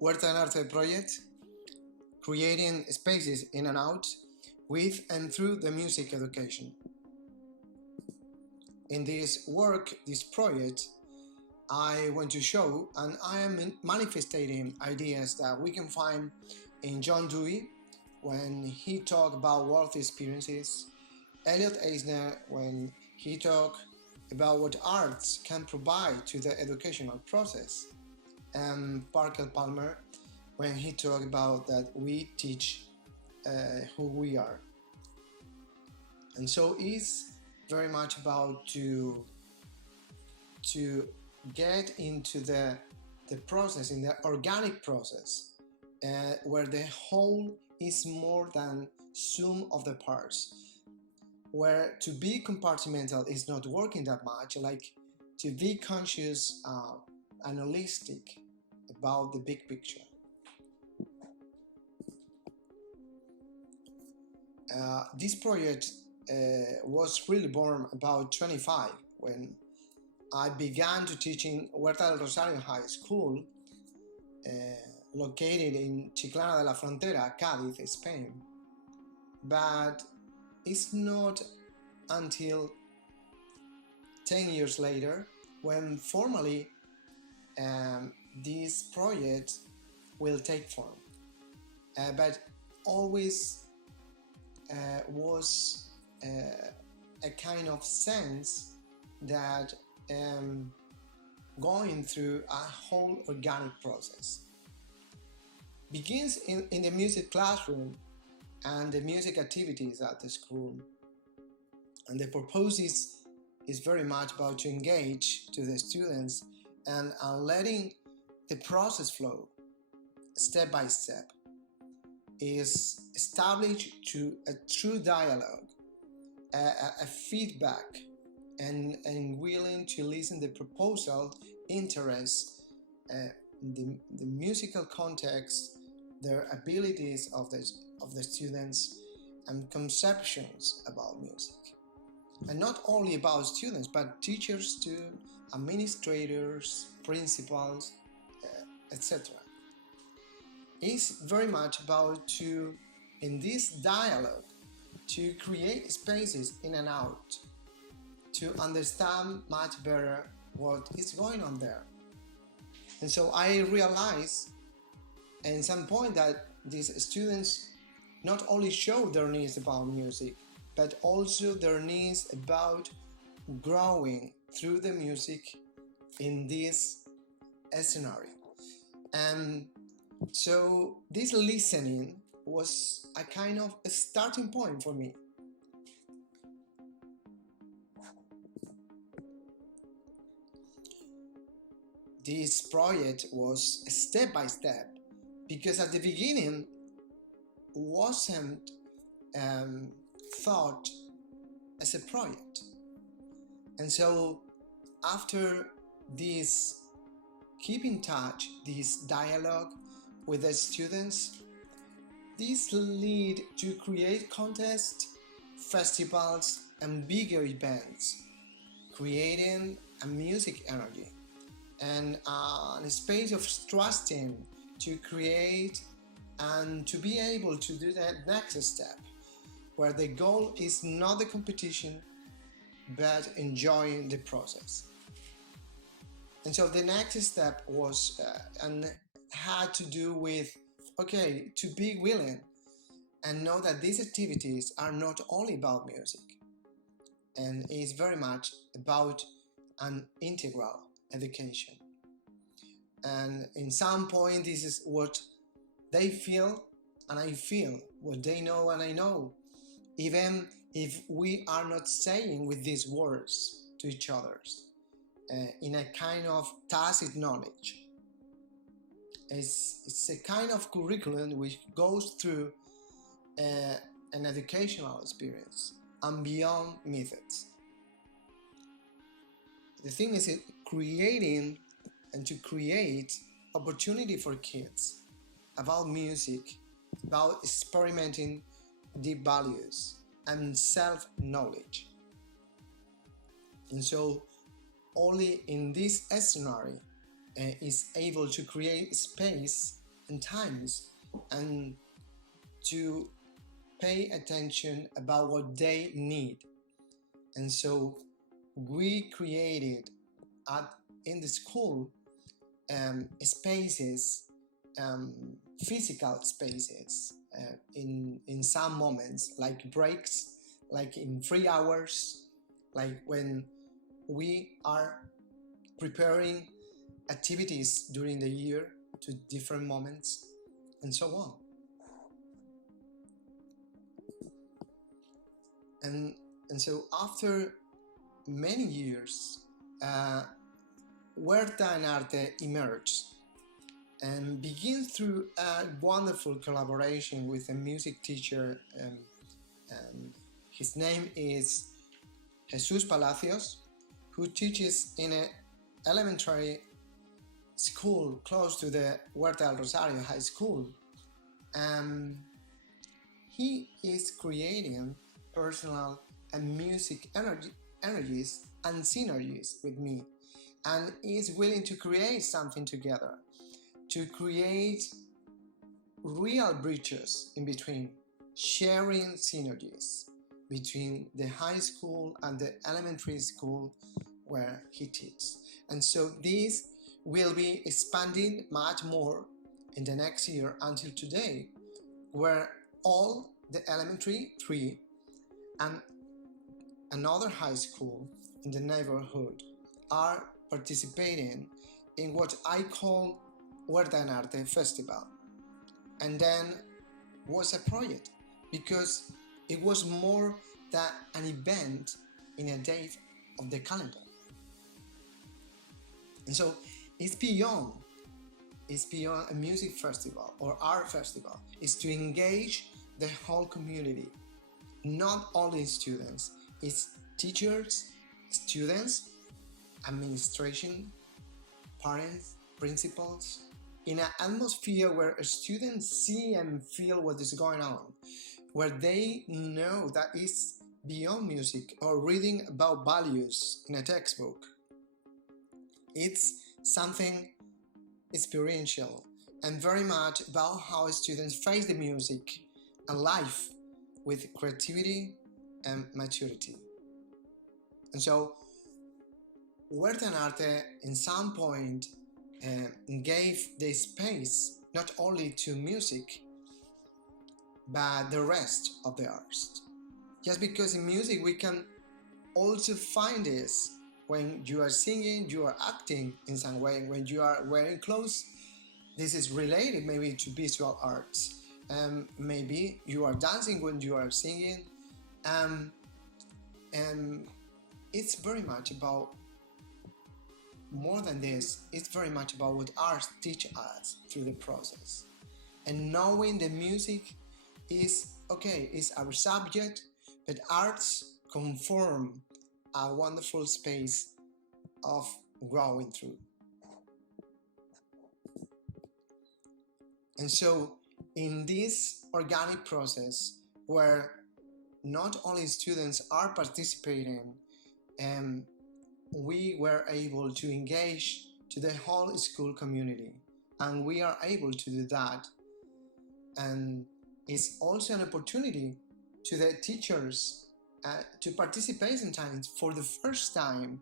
Guardianarte project, creating spaces in and out with and through the music education. In this work, this project, I want to show and I am manifesting ideas that we can find in John Dewey when he talked about world experiences, Elliot Eisner when he talked about what arts can provide to the educational process, and Parker Palmer when he talked about that we teach who we are. And so it's very much about to get into the process, in the organic process, where the whole is more than sum of the parts, where to be compartmental is not working that much, like to be conscious and holistic about the big picture. This project was really born about 25 when I began to teach in Huerta del Rosario High School, located in Chiclana de la Frontera, Cádiz, Spain. But it's not until 10 years later when formally this project will take form. But always was a kind of sense that going through a whole organic process begins in the music classroom and the music activities at the school, and the purpose is very much about to engage to the students and letting the process flow step by step, is established to a true dialogue, a feedback, and willing to listen the proposal, interest, the musical context, their abilities of the students, and conceptions about music. And not only about students, but teachers too, administrators, principals, etc. It's very much about to, in this dialogue, to create spaces in and out, to understand much better what is going on there. And so I realized at some point that these students not only show their needs about music, but also their needs about growing through the music in this scenario. And so this listening was a kind of a starting point for me. This project was step by step, because at the beginning wasn't thought as a project. And so after this keep in touch, this dialogue with the students, this lead to create contests, festivals, and bigger events, creating a music energy and a space of trusting to create and to be able to do that next step, where the goal is not the competition, but enjoying the process. And so the next step was and had to do with, okay, to be willing and know that these activities are not only about music, and is very much about an integral education. And in some point, this is what they feel and I feel, what they know and I know, even if we are not saying with these words to each other, in a kind of tacit knowledge. It's a kind of curriculum which goes through an educational experience and beyond methods. The thing is creating and to create opportunity for kids about music, about experimenting deep values and self-knowledge. And so only in this scenario is able to create space and times, and to pay attention about what they need. And so we created in the school spaces, physical spaces, in some moments, like breaks, like in 3 hours, like when we are preparing activities during the year to different moments, and so on. And so after many years, Huerta and ARTE emerged and began through a wonderful collaboration with a music teacher. His name is Jesus Palacios, who teaches in an elementary school close to the Huerta del Rosario High School. He is creating personal and music energies and synergies with me, and is willing to create something together, to create real bridges in between, sharing synergies between the high school and the elementary school where he teaches. And so this will be expanding much more in the next year until today, where all the elementary 3 and another high school in the neighborhood are participating in what I call Guardianarte Festival. And then was a project, because it was more than an event in a day of the calendar. And so it's beyond a music festival or art festival. It's to engage the whole community, not only students. It's teachers, students, administration, parents, principals, in an atmosphere where students see and feel what is going on, where they know that it's beyond music or reading about values in a textbook. It's something experiential and very much about how students face the music and life with creativity and maturity. And so Guardianarte in some point gave the space not only to music but the rest of the arts. Just because in music we can also find this when you are singing, you are acting in some way, when you are wearing clothes. This is related maybe to visual arts. Maybe you are dancing when you are singing. And it's very much about more than this. It's very much about what arts teach us through the process. And knowing the music is our subject, but arts conform a wonderful space of growing through. And so in this organic process where not only students are participating, we were able to engage to the whole school community, and we are able to do that. And it's also an opportunity to the teachers to participate sometimes for the first time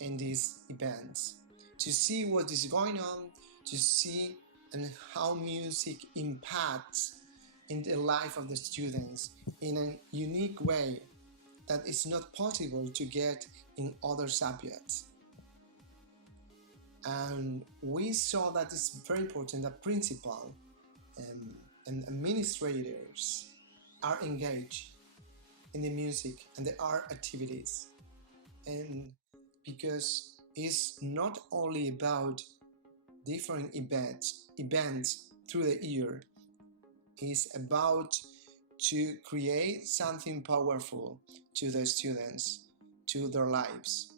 in these events, to see what is going on, to see and how music impacts in the life of the students in a unique way that is not possible to get in other subjects. And we saw that it's very important that principal and administrators are engaged in the music and the art activities. And because it's not only about different events through the year, it's about to create something powerful to the students, to their lives.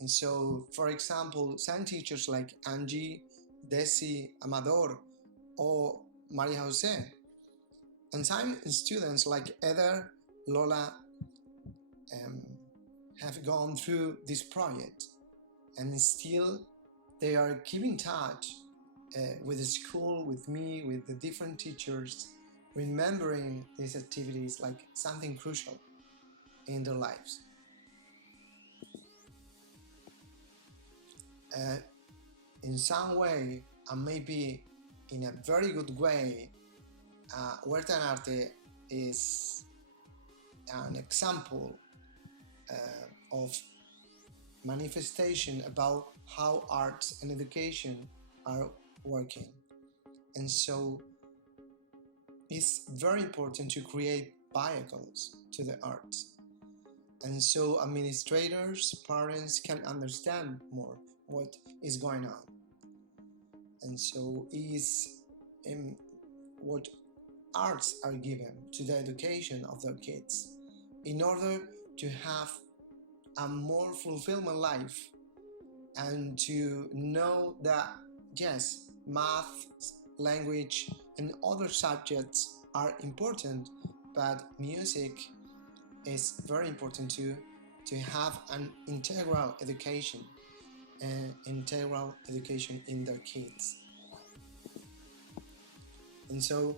And so, for example, some teachers like Angie, Desi, Amador, or Maria José, and some students like Eder, Lola, have gone through this project, and still they are keeping touch with the school, with me, with the different teachers, remembering these activities like something crucial in their lives. In some way, and maybe in a very good way, Guardianarte is an example of manifestation about how arts and education are working. And so it's very important to create vehicles to the arts. And so administrators, parents can understand more what is going on. And so is what arts are given to the education of their kids in order to have a more fulfillment life and to know that yes, math, language and other subjects are important, but music is very important to have an integral education in their kids. And so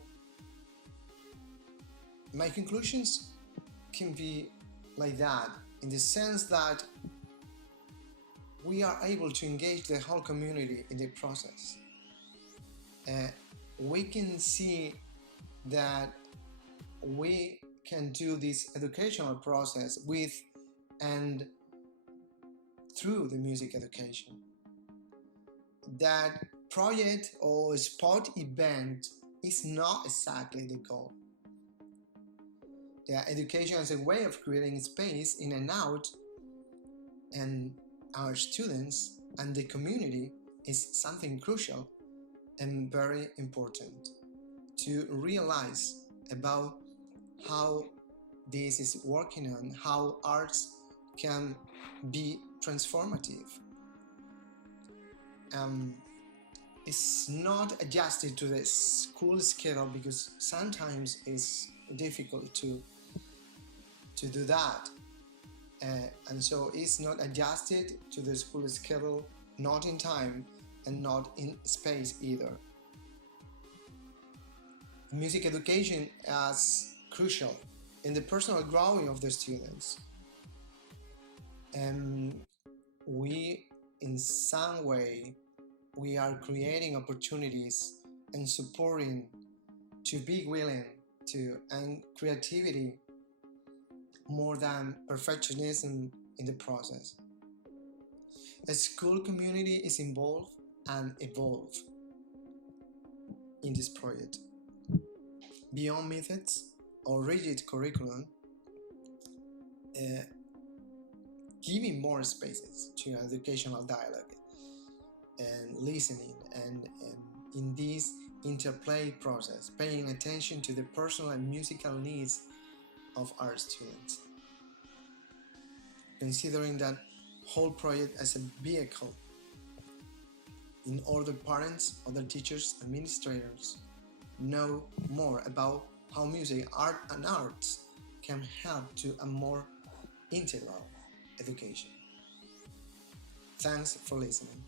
my conclusions can be like that, in the sense that we are able to engage the whole community in the process. We can see that we can do this educational process with and through the music education. That project or sport event is not exactly the goal. The education is a way of creating space in and out, and our students and the community is something crucial and very important to realize about how this is working on, how arts can be transformative. It's not adjusted to the school schedule because sometimes it's difficult to do that. And so it's not adjusted to the school schedule, not in time and not in space either. Music education is crucial in the personal growing of the students. And we, in some way, we are creating opportunities and supporting to be willing to, and creativity more than perfectionism in the process. A school community is involved and evolve in this project. Beyond methods or rigid curriculum, giving more spaces to educational dialogue and listening, and in this interplay process, paying attention to the personal and musical needs of our students. Considering that whole project as a vehicle in order parents, other teachers, administrators know more about how music, art and arts can help to a more integral education. Thanks for listening.